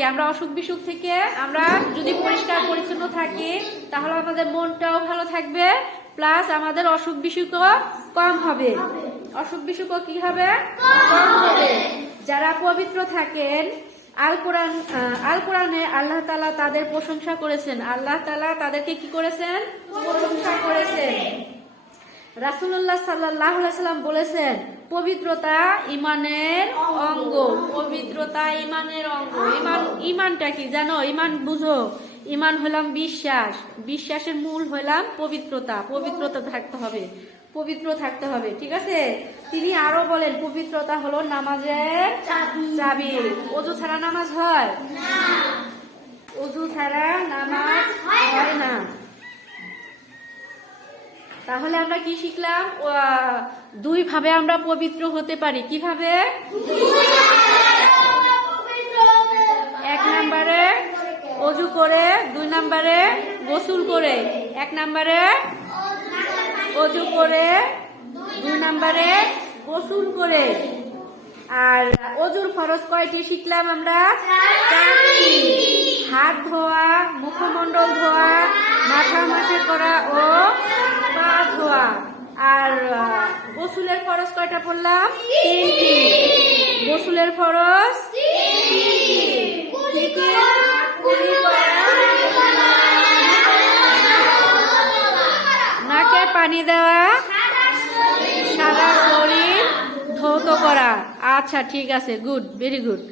থাকি, আমরা অসুখ বিসুখ থেকে আমরা যদি পরিষ্কার পরিচ্ছন্ন থাকি তাহলে আমাদের মনটাও ভালো থাকবে, প্লাস আমাদের অসুখ বিসুখও কম হবে। অসুখ বিসুখও কি হবে? কম হবে। যারা পবিত্র থাকেন, আল কোরআনে আল্লাহ তাআলা তাদের প্রশংসা করেছেন। আল্লাহ তাআলা তাদেরকে কি করেছেন? প্রশংসা করেছেন। রাসূলুল্লাহ সাল্লাল্লাহু আলাইহি সাল্লাম বলেছেন, পবিত্রতা ঈমানের অঙ্গ। পবিত্রতা ঈমানের অঙ্গ। ঈমানটা কি জানো? ঈমান বুঝো? ঈমান হলাম বিশ্বাস, বিশ্বাসের মূল হলাম পবিত্রতা। পবিত্রতা থাকতে হবে, পবিত্র থাকতে হবে, ঠিক আছে? তিনি আরো বলেন, পবিত্রতা হলো নামাজের চাবি। ওযু ছাড়া নামাজ হয় না। ওযু ছাড়া নামাজ হয় না। তাহলে আমরা কি শিখলাম? দুই ভাবে আমরা পবিত্র হতে পারি। কিভাবে? এক নম্বরে ওযু করে, দুই নম্বরে গোসল করে। এক নম্বরে ওযু করে, দুই নম্বরে গোসল করে। আর ওযুর ফরজ কয়টি শিখলাম আমরা? 4টি। হাত ধোয়া, মুখমণ্ডল ধোয়া, মাথা মাসে করা ও পা ধোয়া। আর গোসলের ফরজ কয়টা পড়লাম? 3টি। গোসলের ফরজ 3টি। নাকে পানি দেওয়া, সারা শরীর ধৌত করা। আচ্ছা, ঠিক আছে, গুড, ভেরি গুড।